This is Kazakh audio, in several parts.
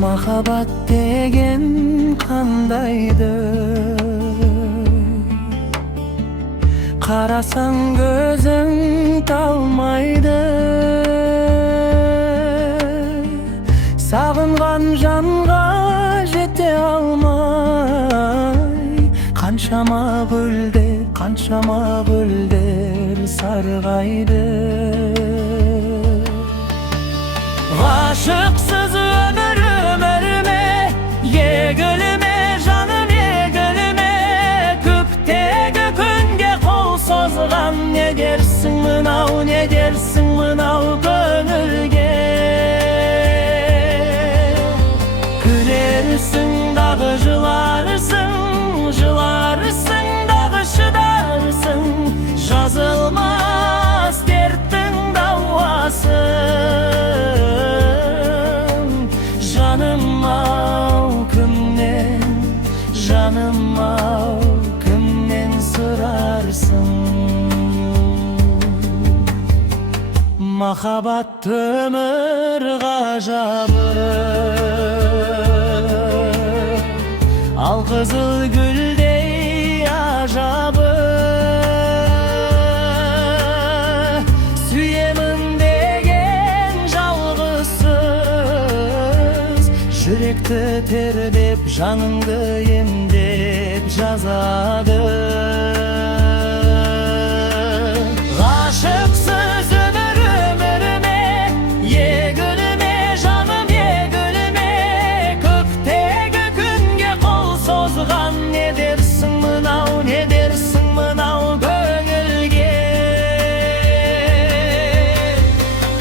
Махаббат деген қандайдыр? Қарасаң көзің талмайды. Сағынған жанға жете алмай, қаншама гүлдер сарғайды. Ғашықсыз өмірім өрме, егілме жаным егілме. Көктегі күнге қол созған, не дерсің мынау, не дерсің мынау көңілге? Күлерсің дағы жыларсың, жыларсың дағы шыдарсың. Жазылмас дерттің дауасын. Жаным-ау кімнен сұрарсың? Махаббат өмір ғажабы, ал қызыл гүлдей ажабы. Сүйемін деген жалғызсыз, жүректі тербеп, жаныңды емдеп жазады. Ғашықсыз өмірім өрме, егілме жаным егілме. Көктегі күнге қол созған, не дерсің мынау, не дерсің мынау көңілге?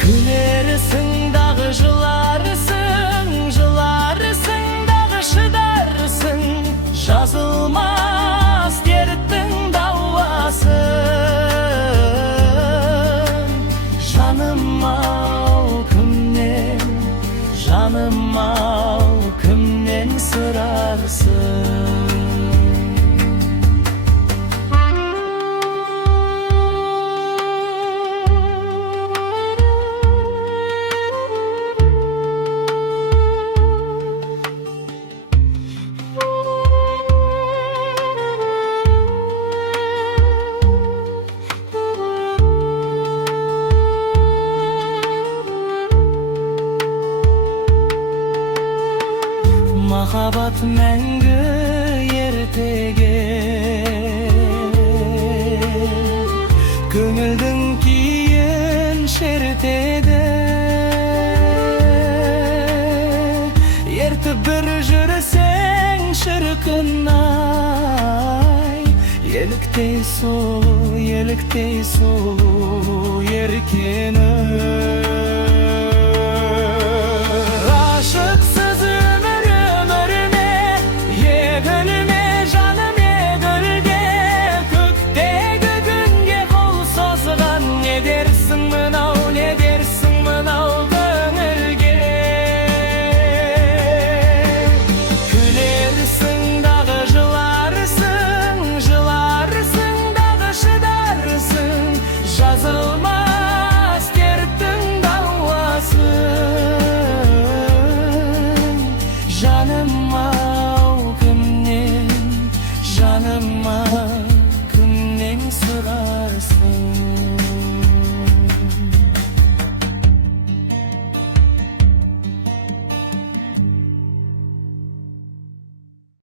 Күлерсің дағы жыларсың, жыларсың дағы шыдарсың. Жазылмас дерттің дауасын. Жаным-ау кімнен сұрарсың? Махаббат мәңгі ертеге, көңілдің күйін шертеді. Ертіп бір жүрсең шіркін-ай, еліктей сұлу еркені. Ғашықсыз өмірім өрме, егілме жаным егілге. Көктегі күнге қол созған, не дерсің мынау, не